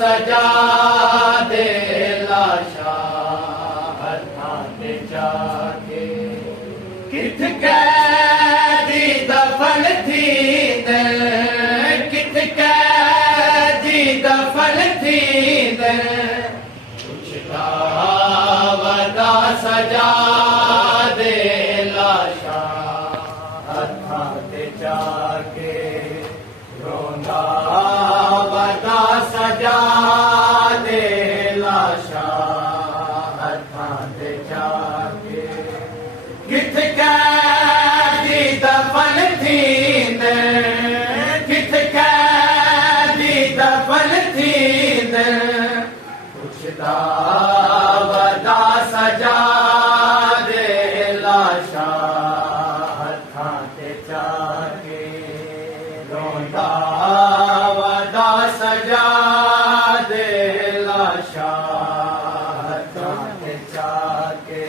सजा दे लाशा हथां ते जाके किथ कैदी दफन थींदे किथ कैदी दफन थींदे पुछदा वदा सजा दे लाशा हथां ते जाके रोंदा वदा सजा दे लाशा हथां ते जाके किथ कैदी दफन थींदे किथ कैदी दफन थींदे पुछदा वदा सजा दे लाशा हथां ते जाके रोंदा वदा सजा दे लाशा हथां ते जाके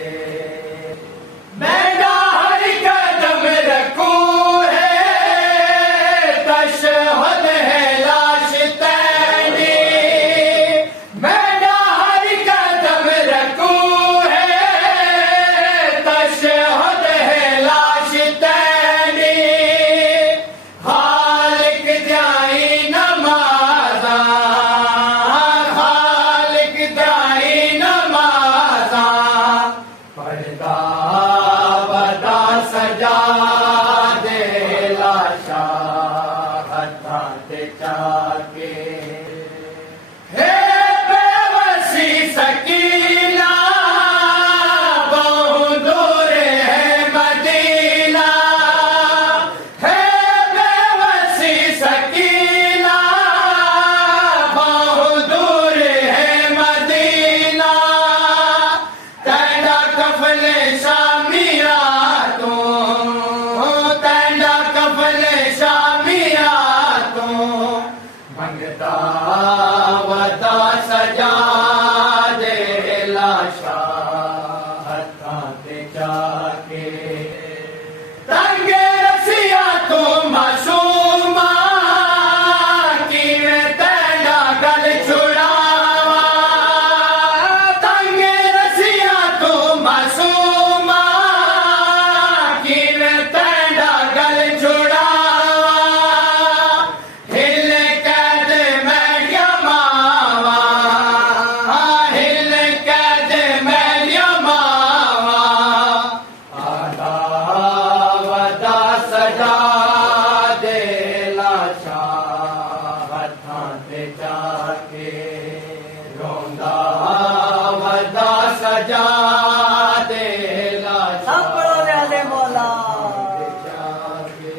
मेरा हर कदम रखूं है तशहद है लाश तेरी मेरा हर कदम रखूं है तशहद है लाश तेरी खालिक जाई नमाज़ा खालिक जाई नमाज़ा पढ़दा वदा सजा दे लाशा हथां ते जाके हे बेवसी सकीना बहु दूर है मदीना हे बेवसी सकीना बहु दूर है मदीना तेरा कफन शामिया तू तेरा कफन शामिया तू मंगता वदा सजा दे लाशा हथां ते जाके तंग रसिया तू मासूमा किवें तेरा गल छुड़ावा तंग रसिया तू मासूमा किवें तेरा गल छुड़ावा हिल कैद मेरिया मावा हिल कैद मेरिया मावा आदा वदा सजा दे लाशा हथां ते जाके रोंदा वदा सजा दे लाशा सब बड़ा व्याले मौला जाके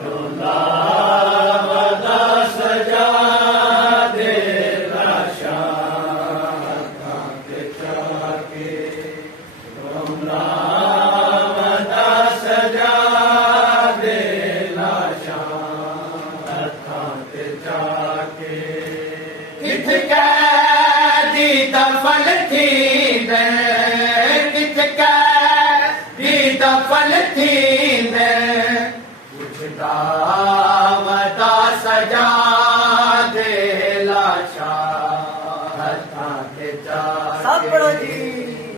रोंदा वदा सजा दे लाशा हथां ते जाके रोंदा वदा सजा दे लाशा हथां ते जाके किथ कैदी दफन थींदे किथ कैदी दफन थींदे पुछदा